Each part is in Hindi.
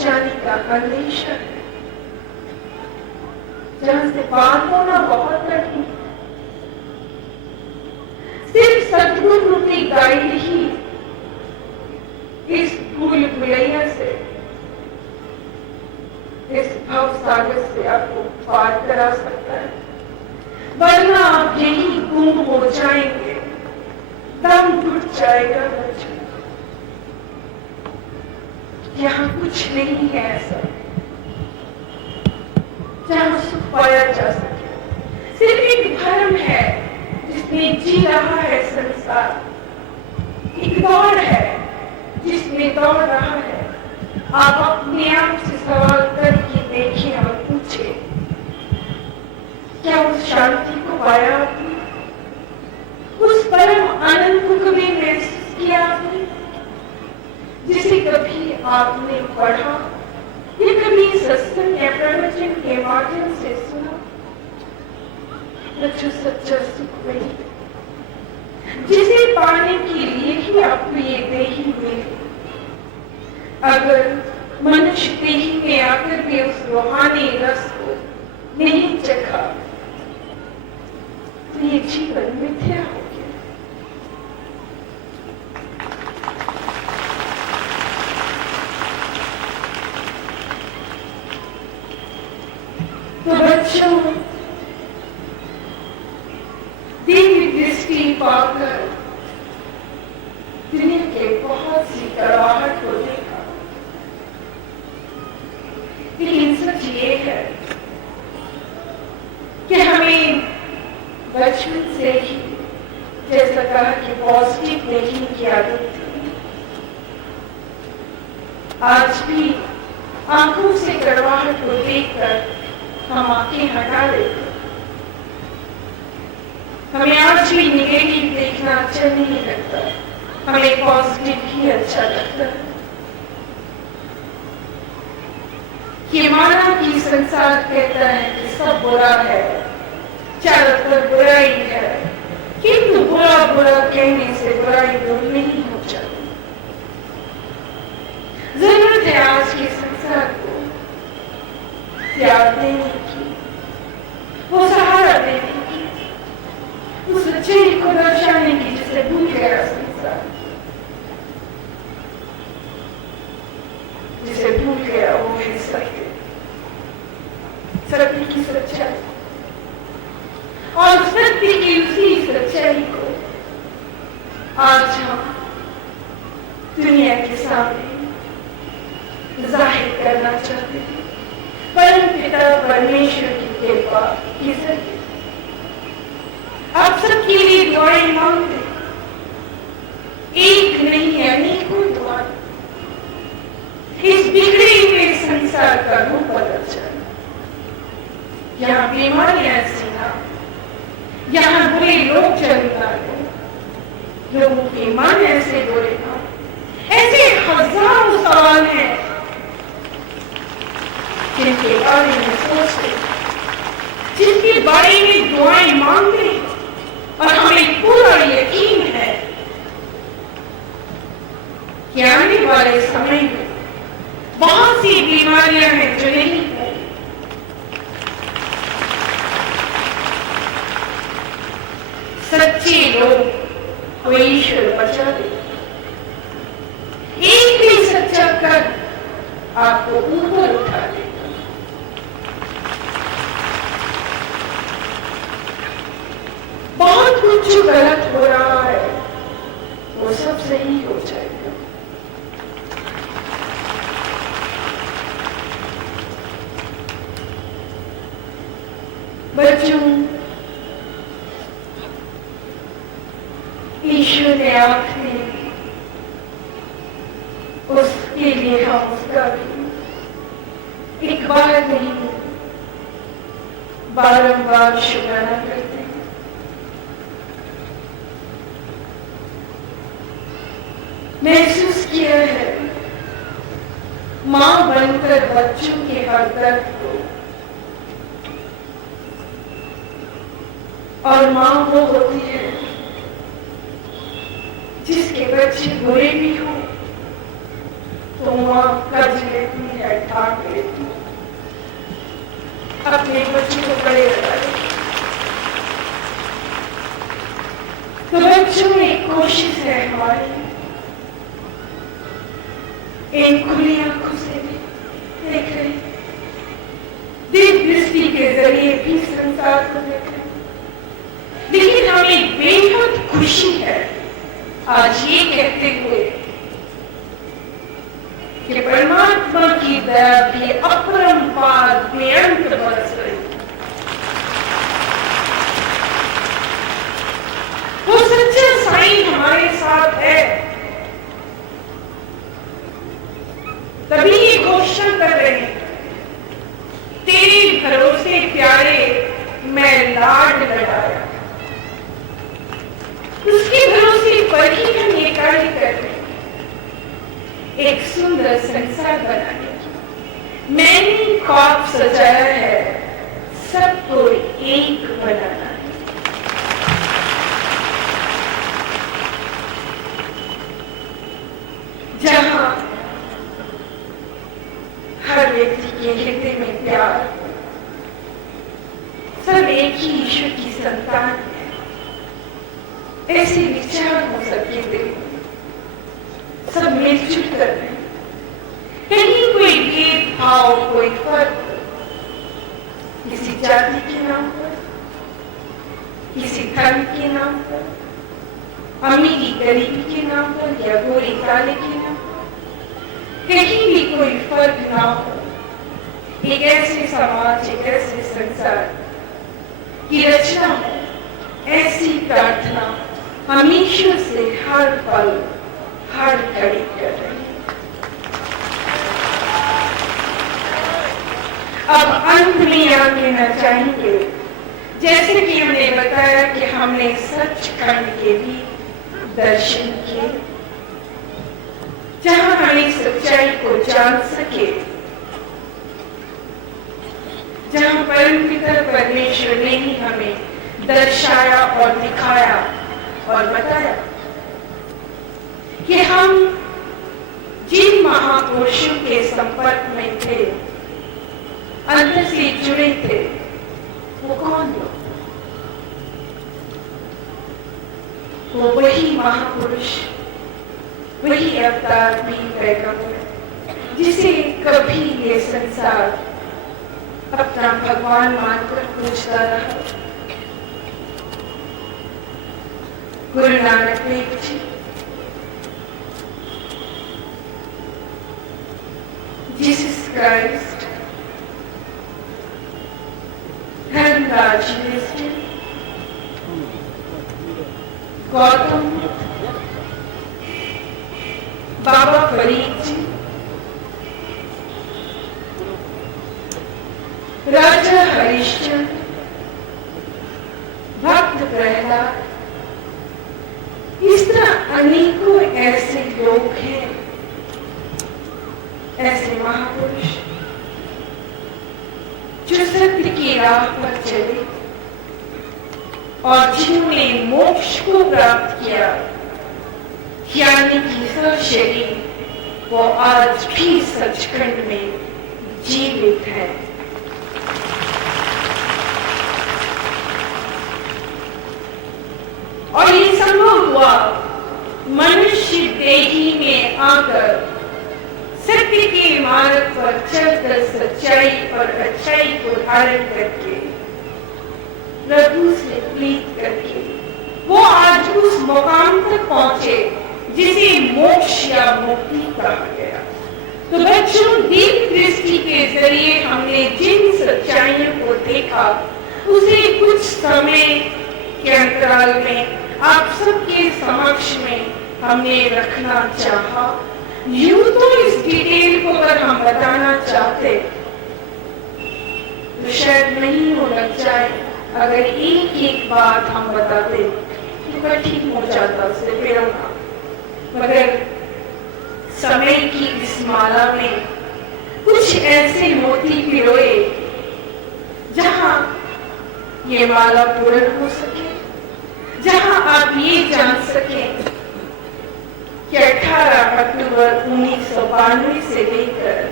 जाने का अंदेशा है, जहां से पार होना बहुत कठिन। सिर्फ सद्गुरु रूपी गाइड ही इस भूल भुलैया से, इस भव सागर से आपको पार करा सकता है, वरना आप यही गुम हो जाएंगे, दम घुट जाएगा बच्चों। यहाँ कुछ नहीं है ऐसा जहां सुख पाया जा सके। सिर्फ एक भ्रम है जिसमें जी रहा है संसार, एक दौड़ है जिसमें दौड़ रहा है। आप अपने आप से सवाल करके देखिए और पूछे, क्या उस शांति को पाया आपने? उस परम आनंद को कभी महसूस किया आपने, जिसे कभी आपने पढ़ा या कभी सत्संग या प्रवचन के माध्यम से सुना? जो सच्चा सुख वही है जिसे पाने के लिए ही आपको ये देही मिली। अगर मनुष्य देही में आकर भी उस रूहानी रस को नहीं चखा तो ये जीवन मिथ्या हो गया। तो बच्चों, दिव्य दृष्टि पाकर दुनिया के बहुत सी कड़वाहट को देखा, लेकिन सच ये है कि हमें बचपन से ही, जैसा कहा कि पॉजिटिव देखने की आदत थी, आज भी आंखों से कड़वाहट को देखकर हम आंखें हटा देते। हमें आज भी निगेटिव देखना अच्छा नहीं लगता, हमें पॉजिटिव ही अच्छा लगता है। कि माना कि संसार कहता है कि सब बुरा है, चारों तरफ बुराई है, किंतु बुरा बुरा कहने से बुराई दूर नहीं हो जाती। जरूरत है आज के संसार को प्यार देने की, वो सहारा देने की, उस सच्चाई को दर्शाने की जिसे भूल गया संसार, जिसे भूल गया वो है सत्य, सत्य की सच्चाई। और सत्य की उसी सच्चाई को आज हम दुनिया के सामने जाहिर करना चाहते हैं। परम पिता परमेश्वर की कृपा की सत्य आप सबके लिए दुआएं मांगते, एक नहीं है अनेकों दुआएं। इस बिगड़े हुए संसार का रूप बदल जाए, यहाँ बीमारियां ऐसी ना, यहाँ बुरे लोग जन्मना हो, लोगों के मन ऐसे बुरे ना, ऐसे हजारों सवाल हैं जिनके बारे में सोचते, जिनके बारे में दुआएं मांगते हैं, और हमें पूरा यकीन है कि आने वाले समय में बहुत सी बीमारियां हैं जो नहीं हो। सच्चे लोग को ईश्वर बचा दे। एक भी सच्चा कर आपको ऊपर उठा देगा। बहुत कुछ जो गलत हो रहा है वो सब सही हो जाएगा। बच्चों, ईश्वर ने आखिरी उसके लिए हम उसका भी एक बार नहीं बारंबार शुक्राना करते हैं। महसूस किया है मां बनकर बच्चों के हर दर्द को, और मां वो होती है जिसके बच्चे बुरे भी हो तो मां कर्ज लेती है। है ढांक लेती हूँ, अपने बच्चे को बड़े बना लेती हूँ। तो बच्चों एक कोशिश है हमारी, एक खुली आंखों से भी देख रहे, दिव्य दृष्टि के जरिए भी संसार को देख रहे। लेकिन हमें बेहद खुशी है आज ये कहते हुए कि परमात्मा की दया भी अपरंपार बेअंत बरस रही। वो सच्चा साईं हमारे साथ है, तभी ये घोषणा कर रहे हैं, तेरे भरोसे प्यारे मैं लाड लड़ाया। उसके भरोसे पर ही हम ये कार्य कर रहे हैं, एक सुंदर संसार बनाने की। मैंने ख्वाब सजाया है, सबको एक बनाना है। जहां हर व्यक्ति के हृदय में प्यार, सब एक ही ईश्वर की संतान है, ऐसे विचार हो सबके दिल, सब मिलजुल कर रहे हैं। कहीं कोई भेदभाव, कोई फर्क किसी जाति के नाम पर, किसी धर्म के नाम पर, अमीरी गरीबी के नाम पर या गोरी काले के नाम पर, कहीं भी कोई फर्क ना हो। एक ऐसे समाज, एक ऐसे संसार की रचना हो, ऐसी प्रार्थना हमेशा से हर पल हर घड़ी कर रही है। अब अंत में यह कहना चाहेंगे, जैसे कि हमने बताया कि हमने सचखंड के भी दर्शन किए, जहां हमें सच्चाई को जान सके, जहां परम पिता परमेश्वर ने ही हमें दर्शाया और दिखाया और बताया कि हम जिन महापुरुषों के संपर्क में थे, अंदर से जुड़े थे, वो कौन लोग? वो वही महापुरुष, वही अवतार भी पैगंबर, जिसे कभी ये संसार अपना भगवान मानकर पूजता रहा। गुरु नानक देव जी, जीसस क्राइस्ट, धर्मराज युधिष्ठिर, गौतम, बाबा फरीद जी, राजा हरिश्चंद्र, भक्त प्रहलाद, इस तरह अनेकों ऐसे लोग हैं, ऐसे महापुरुष जो सत्य की राह पर चले और जिन्होंने मोक्ष को प्राप्त किया, यानी कि सशरीर, वो आज भी सचखंड में जीवित है। और ये संभव हुआ मनुष्य देही में आकर सत्य के मार्ग पर चलकर सच्चाई और अच्छाई को धारण करके, प्रभु से प्रीत करके, वो आज उस मुकाम तक पहुंचे जिसे मोक्ष या मुक्ति कहा गया। तो बच्चों, दिव्य दृष्टि के जरिए हमने जिन सच्चाइयों को देखा, उसे कुछ समय के अंतराल में आप सबके समक्ष में हमने रखना चाहा। यूं तो इस डिटेल को अगर हम बताना चाहते तो शायद नहीं हो लग जाए, अगर एक एक बात हम बताते तो कठिन हो जाता उसे प्रेरणा। मगर समय की इस माला में कुछ ऐसे मोती पिरोए जहां ये माला पूर्ण हो सके, जहां आप ये जान सकें कि 18 अक्टूबर 1992 से लेकर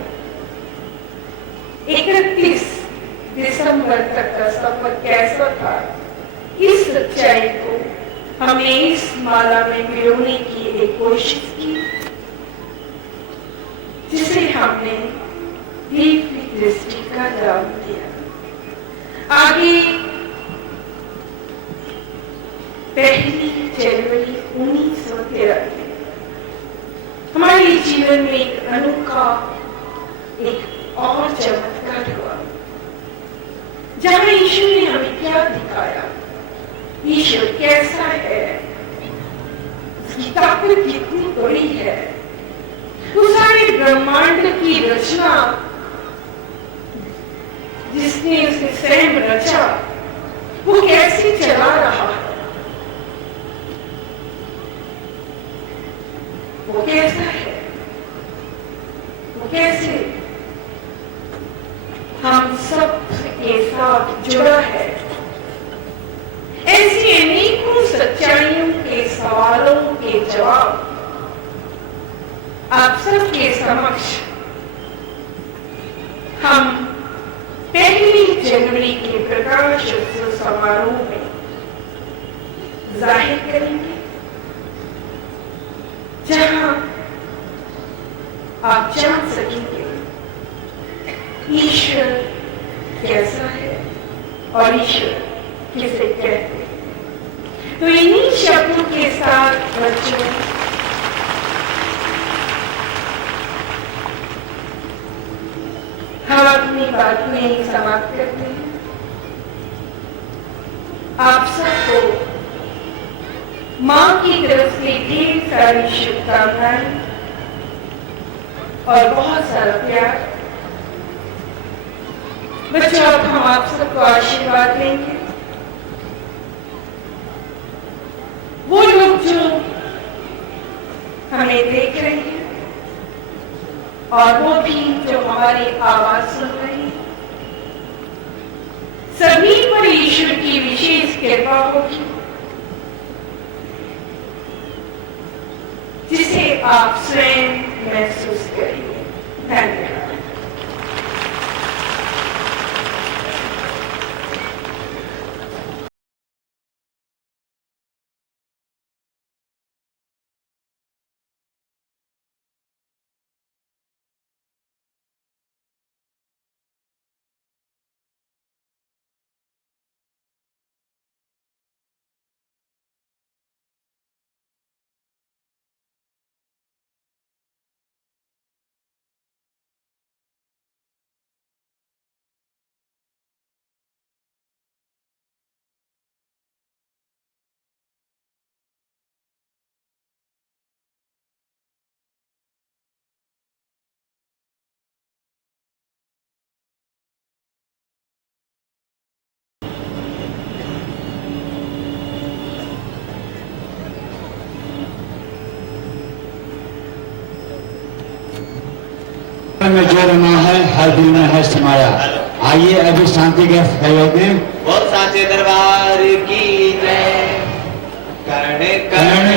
31 दिसंबर तक का सफर कैसा था, इस सच्चाई को हमने इस माला में पिरोने की एक कोशिश की, जिसे हमने दिव्य दृष्टि का नाम दिया। आगे 1 जनवरी 1993 हमारे जीवन में एक अनोखा, एक और चमत्कार हुआ, जहां ईश्वर ने हमें क्या दिखाया, ईश्वर कैसा है, उसकी ताकत कितनी बड़ी है, उस सारे ब्रह्मांड की रचना जिसने उसे स्वयं रचा, वो कैसे चला रहा है, वो कैसा है, वो कैसे हम सब के साथ जुड़ा है। ऐसी अनेकों सच्चाइयों के सवालों के जवाब आप सबके समक्ष हम 1 जनवरी के प्रकाश उत्सव समारोह में जाहिर करेंगे, जहां आप जान सकेंगे ईश्वर कैसा है और ईश्वर किसे कहते हैं। तो इन्हीं शब्दों के साथ बच्चों, हम अपनी बात को यहीं समाप्त करते हैं। आप सबको मां की तरफ से ढेर सारी शुभकामनाएं और बहुत सारा प्यार। बच्चों, अब हम आप सबको आशीर्वाद लेंगे। वो लोग जो हमें देख रहे हैं और वो भी जो हमारी आवाज सुन रहे हैं, सभी पर ईश्वर की विशेष कृपा होगी, जिसे आप स्वयं महसूस करेंगे। धन्यवाद। में जो रमा है हर दिल में है समाया। आइए अभी शांति के सहयोग में बोल साचे दरबार की जय। कर्ण कर्ण